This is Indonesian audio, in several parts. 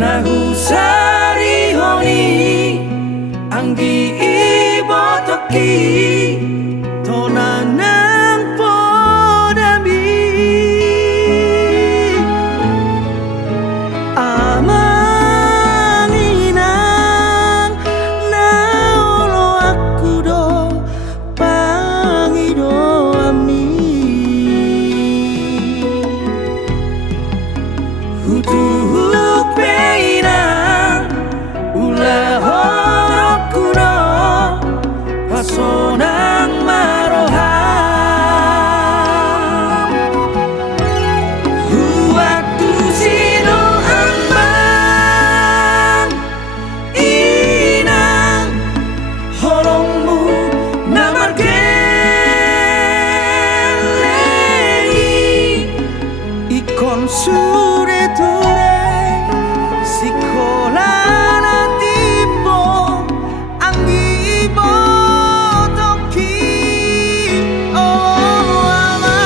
Nahu sari honi anggi ibotoki tonanang podami amanginang naolo aku do pangido ami hutuhuk peina ulah horokku do pasonang maroham huwaktu sino ambang inang horongmu namar kelei ikon sure ture sikolana tipo anggi botoki oh ama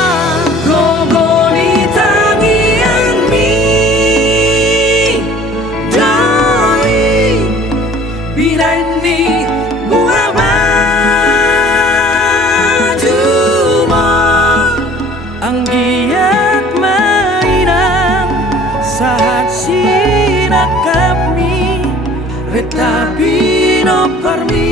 gogoni tangi angmi doi binani bunga baju mo anggiat mainang saat sinakapmi retapi no parmi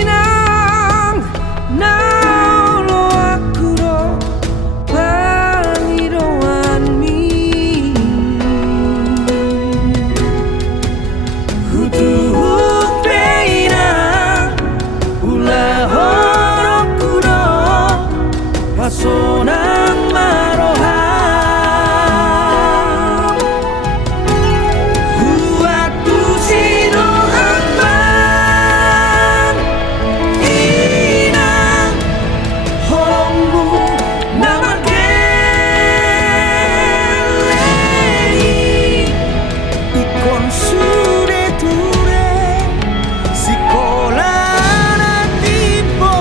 amanginang naolo aku do pangidoanmi hutuhuk peina ulah horokku do pasonang maroham huwaktu sino ambang inang horongmu namar kelei ikon sure ture sikolana tipo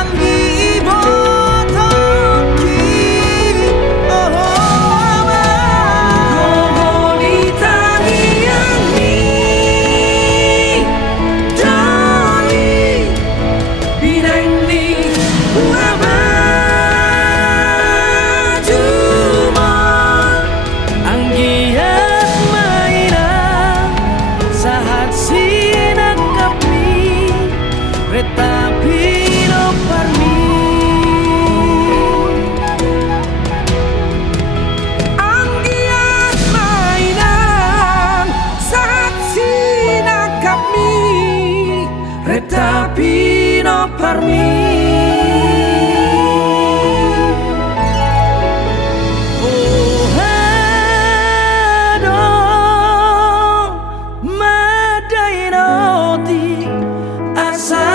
anggi botoki oh ama gogoni tangi angmi doi binani bunga baju mo anggiat mainang saat sinakapmi retapi no parmi anggiat mainang saat sinakapmi retapi no parmi oh hado madainoti asa